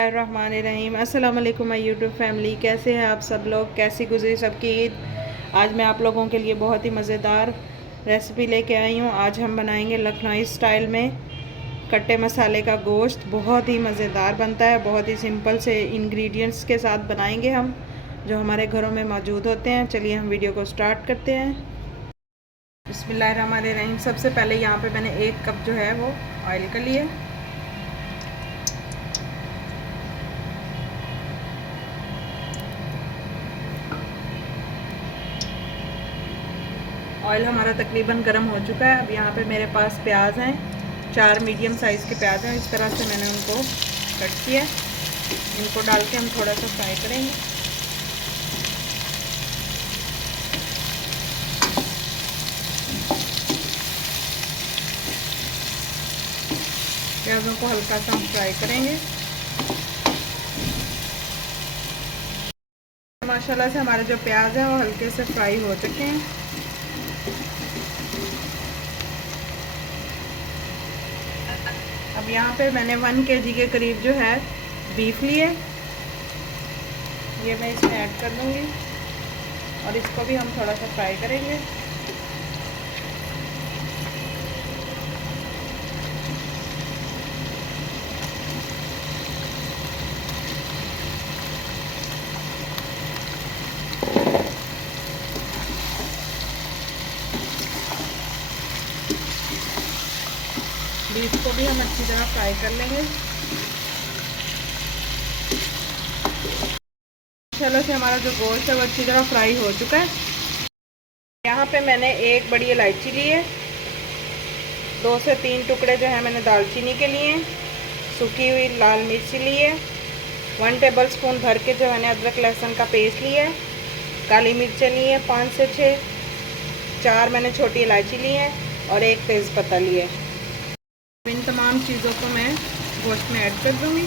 रहीम अस्सलाम वालेकुम my YouTube family. कैसे हैं आप सब लोग? कैसी गुजरी सबकी ईद? आज मैं आप लोगों के लिए बहुत ही मज़ेदार रेसिपी लेके आई हूँ। आज हम बनाएंगे लखनवी स्टाइल में कट्टे मसाले का गोश्त। बहुत ही मज़ेदार बनता है। बहुत ही सिंपल से इंग्रेडिएंट्स के साथ बनाएंगे हम, जो हमारे घरों में मौजूद होते हैं। चलिए हम वीडियो को स्टार्ट करते हैं। बिस्मिल्लाहिर्रहमानिर्रहीम। सबसे पहले यहाँ पे मैंने 1 कप जो है वो ऑयल का लिए। ऑयल हमारा तकरीबन गर्म हो चुका है। अब यहाँ पे मेरे पास प्याज हैं, 4 मीडियम साइज़ के प्याज हैं। इस तरह से मैंने उनको कट किया। इनको डाल के हम थोड़ा सा फ्राई करेंगे। प्याज़ों को हल्का सा हम फ्राई करेंगे। माशाल्लाह से हमारे जो प्याज हैं वो हल्के से फ्राई हो चुके हैं। अब यहाँ पे मैंने 1 kg के करीब जो है बीफ लिए, ये मैं इसमें ऐड कर दूँगी और इसको भी हम थोड़ा सा फ्राई करेंगे। बीफ को भी हम अच्छी तरह फ्राई कर लेंगे। चलो से हमारा जो गोश्त है वो अच्छी तरह फ्राई हो चुका है। यहाँ पे मैंने 1 बड़ी इलायची ली है, 2 से 3 टुकड़े जो है मैंने दालचीनी के लिए, सूखी हुई लाल मिर्ची ली है, 1 टेबलस्पून भर के जो मैंने अदरक लहसुन का पेस्ट लिया है, काली मिर्चें ली है 5 से 6, 4 मैंने छोटी इलायची ली है और 1 तेज़पत्ता लिया है। इन तमाम चीज़ों को मैं गोश्त में ऐड कर दूँगी।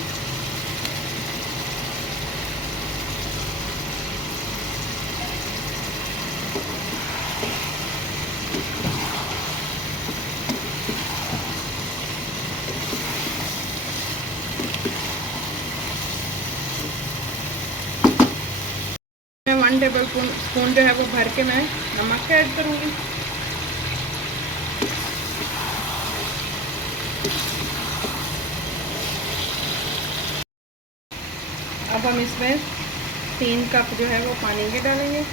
मैं 1 टेबलस्पून जो है वो भर के मैं नमक ऐड करूँगी। अब हम इसमें 3 कप जो है वो पानी के डालेंगे।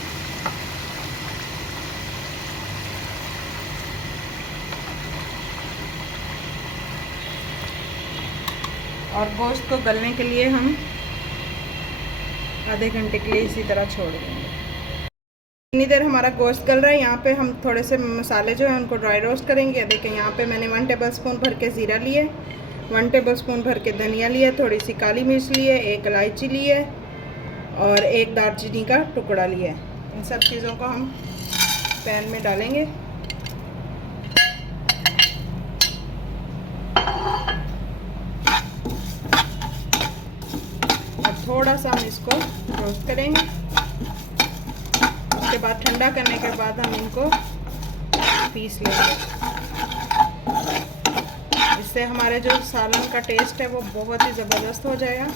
और गोश्त को गलने के लिए हम आधे घंटे के लिए इसी तरह छोड़ देंगे। इतनी देर हमारा गोश्त गल रहा है। यहाँ पे हम थोड़े से मसाले जो हैं उनको ड्राई रोस्ट करेंगे। देखिए यहाँ पे मैंने 1 टेबलस्पून भर के ज़ीरा लिए, 1 टेबलस्पून भर के धनिया लिया, थोड़ी सी काली मिर्च ली है, 1 इलायची ली है और 1 दालचीनी का टुकड़ा लिया है। इन सब चीज़ों को हम पैन में डालेंगे। अब थोड़ा सा हम इसको रोस्ट करेंगे। उसके बाद ठंडा करने के बाद हम इनको पीस लेंगे। इससे हमारे जो सालन का टेस्ट है वो बहुत ही ज़बरदस्त हो जाएगा।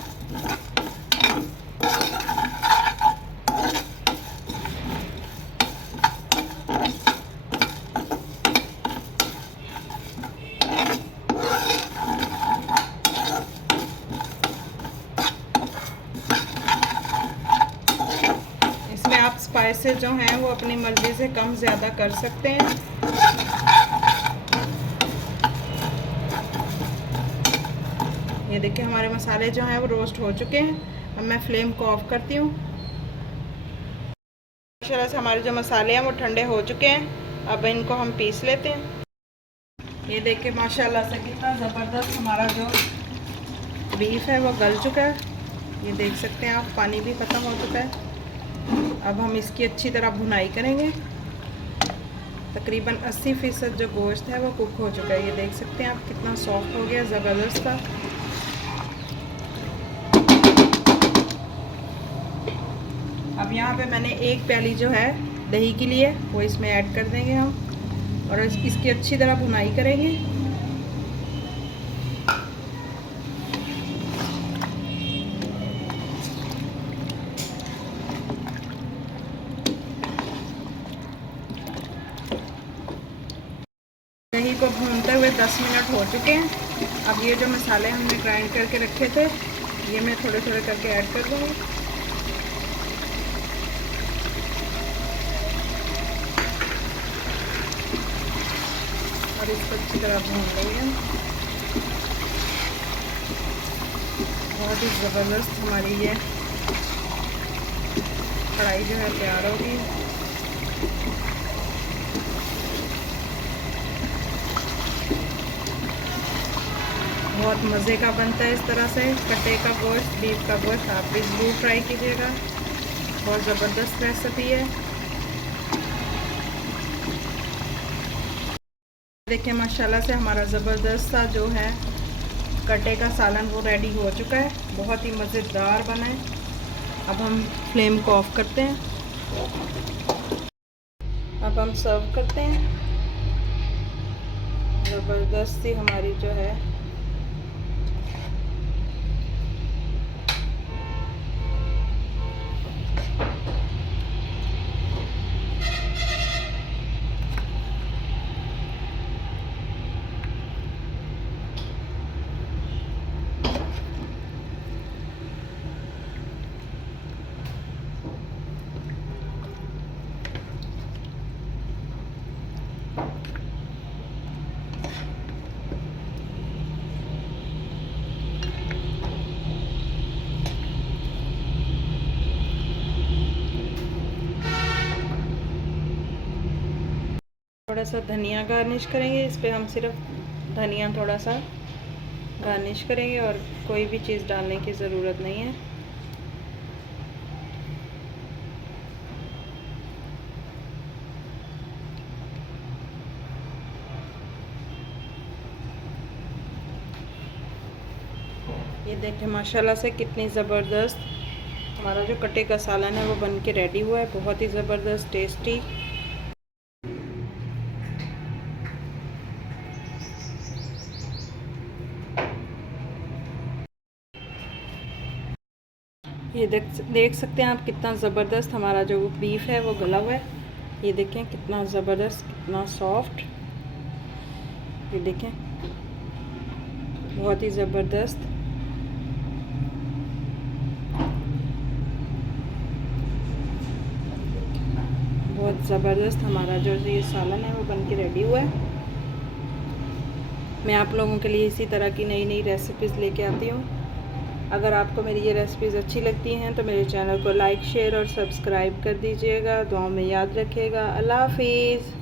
इसमें आप स्पाइसेस जो हैं वो अपनी मर्ज़ी से कम ज़्यादा कर सकते हैं। ये देखिए हमारे मसाले जो हैं वो रोस्ट हो चुके हैं। अब मैं फ्लेम को ऑफ करती हूँ। माशाल्लाह से हमारे जो मसाले हैं वो ठंडे हो चुके हैं। अब इनको हम पीस लेते हैं। ये देखिए माशाल्लाह से कितना ज़बरदस्त हमारा जो बीफ है वो गल चुका है। ये देख सकते हैं आप, पानी भी ख़त्म हो चुका है। अब हम इसकी अच्छी तरह भुनाई करेंगे। तकरीबन 80% जो गोश्त है वो कुक हो चुका है। ये देख सकते हैं आप कितना सॉफ्ट हो गया, ज़बरदस्त था। अब यहाँ पे मैंने 1 प्याली जो है दही की लिए वो इसमें ऐड कर देंगे हम और इसकी अच्छी तरह भुनाई करेंगे। को भूनते हुए 10 मिनट हो चुके हैं। अब ये जो मसाले हमने ग्राइंड करके रखे थे ये मैं थोड़े थोड़े करके ऐड कर दूँगी। और इसको अच्छी तरह भून लेंगे। बहुत ही ज़बरदस्त हमारी ये कढ़ाई जो है तैयार होगी। बहुत मज़े का बनता है इस तरह से कटे का गोश्त, बीफ का गोश्त। आप भी ज़रूर ट्राई कीजिएगा, बहुत ज़बरदस्त रेसिपी है। देखिए माशाल्लाह से हमारा ज़बरदस्त सा जो है कटे का सालन वो रेडी हो चुका है, बहुत ही मज़ेदार बना है। अब हम फ्लेम को ऑफ करते हैं। अब हम सर्व करते हैं। ज़बरदस्त सी हमारी जो है थोड़ा सा धनिया गार्निश करेंगे। इस पे हम सिर्फ धनिया थोड़ा सा गार्निश करेंगे और कोई भी चीज़ डालने की ज़रूरत नहीं है। ये देखें माशाल्लाह से कितनी ज़बरदस्त हमारा जो कटे का सालन है वो बन के रेडी हुआ है, बहुत ही ज़बरदस्त टेस्टी। ये देख सकते हैं आप कितना ज़बरदस्त हमारा जो बीफ है वो गला हुआ है। ये देखें कितना ज़बरदस्त, कितना सॉफ्ट। ये देखें बहुत ही ज़बरदस्त। बहुत ज़बरदस्त हमारा जो ये सालन है वो बन के रेडी हुआ है। मैं आप लोगों के लिए इसी तरह की नई नई रेसिपीज़ लेके आती हूँ। अगर आपको मेरी ये रेसिपीज़ अच्छी लगती हैं तो मेरे चैनल को लाइक, शेयर और सब्सक्राइब कर दीजिएगा। दुआओं में याद रखिएगा। अल्लाह हाफिज़।